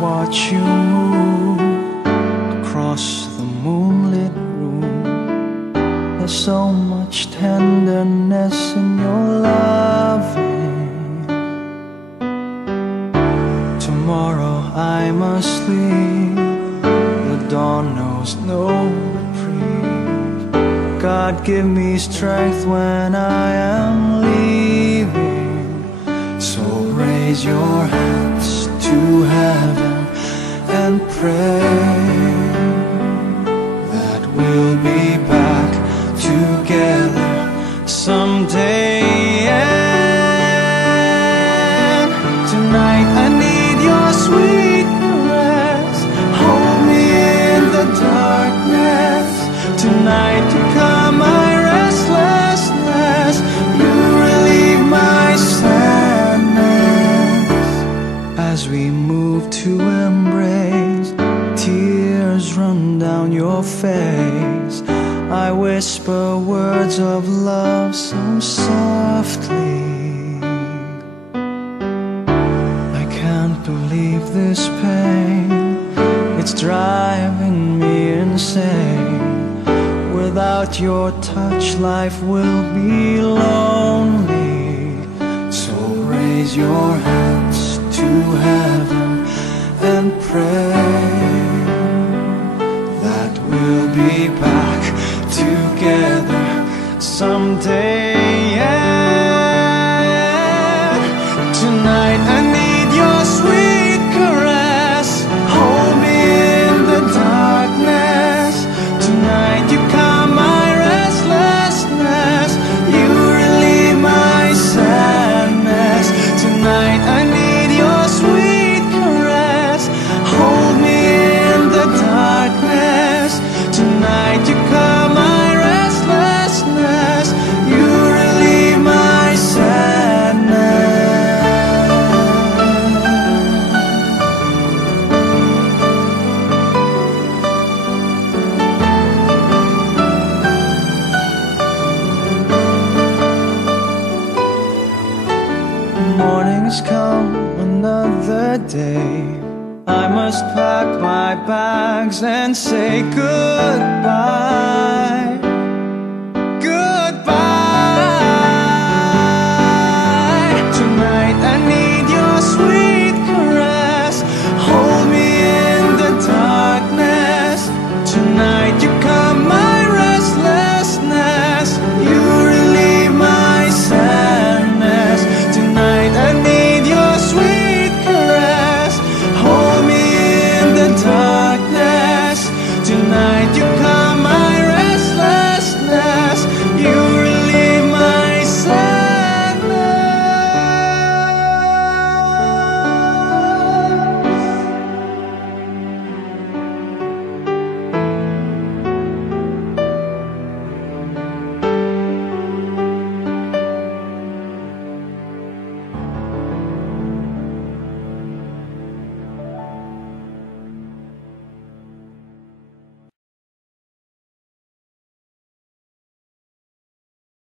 watch you move across the moonlit room. There's so much tenderness in your loving. Tomorrow I must leave, the dawn knows no reprieve. God, give me strength when I am leaving. So raise your hands to heaven and pray that we'll be back together someday. And tonight I need your sweet caress. Hold me in the darkness. Tonight you calm my restlessness. You relieve my sadness. As we move to embrace, tears run down your face. I whisper words of love so softly. I can't believe this pain, it's driving me insane. Without your touch, life will be lonely. So raise your hands to heaven and pray that we'll be back together someday. And tonight I need your sweet caress. Hold me in the darkness. Tonight you calm my restlessness. You relieve my sadness. Tonight I need your sweet caress. Hold me in the darkness. Tonight you calm my restlessness. You relieve my sadness. Morning has come, another day. I must pack my bags and say goodbye.